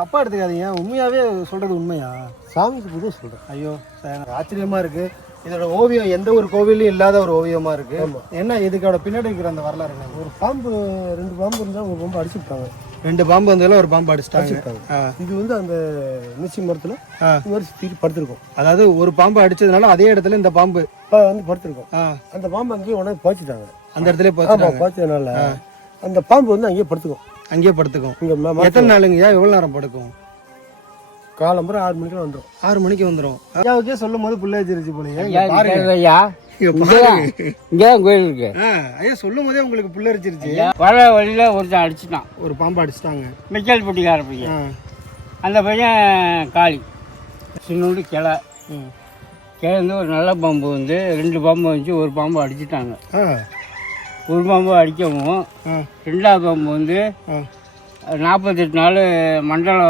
தப்பா எடுத்துக்காதீங்க, உண்மையாவே சொல்றது உண்மையா? சாமிக்கு புது சொல்கிறேன். ஐயோ ஆச்சரியமா இருக்கு. இதோட ஓவியம் எந்த ஒரு கோவிலையும் இல்லாத ஒரு ஓவியமா இருக்கு. என்ன இதுக்கோட பின்னாடி இருக்கிற அந்த வரலாறு என்ன? ஒரு பாம்பு 2 பாம்பு இருந்தால் ஒரு பாம்பு அடிச்சுட்டாங்க. 2 பாம்பு வந்தாலும் ஒரு பாம்பு அடிச்சிட்டாங்க. இது வந்து அந்த நிச்சய மரத்தில் இந்த மாதிரி சுற்றி படுத்திருக்கோம். அதாவது ஒரு பாம்பு அடிச்சதுனால அதே இடத்துல இந்த பாம்பு வந்து படுத்திருக்கோம். அந்த பாம்பு அங்கேயே உடனே பாய்ச்சிட்டாங்க. அந்த இடத்துல பாய்ச்சதுனால அந்த பாம்பு வந்து அங்கேயே படுத்துக்கும். அங்கேயே படுத்துக்கும். இங்க எத்தனை நாளுங்கய்யா? எவ்வளவு நேரம் படுக்கும்? காலம்புற 6 மணிக்கு வந்துடும். 6 மணிக்கு வந்துடும். ஐயாவுக்கே சொல்லும் போது புள்ள வச்சிருச்சு போலயே. இங்கதான் கோயில் இருக்கு. ஐயா சொல்லும் போதே உங்களுக்கு புள்ள வச்சிருச்சு. வர வழியில ஒருத்தன் அடிச்சுட்டான். ஒரு பாம்பு அடிச்சுட்டாங்க. மிக்கல் பொட்டிக்கார பையன். அந்த பையன் காளி சின்னோண்டு கிளை கிளந்து ஒரு நல்ல பாம்பு வந்து 2 பாம்பு வந்துச்சு. ஒரு பாம்பு அடிச்சுட்டாங்க. ஒரு பாம்பு அடிக்கவும் 2ஆவது பாம்பு வந்து 48 நாள் மண்டலம்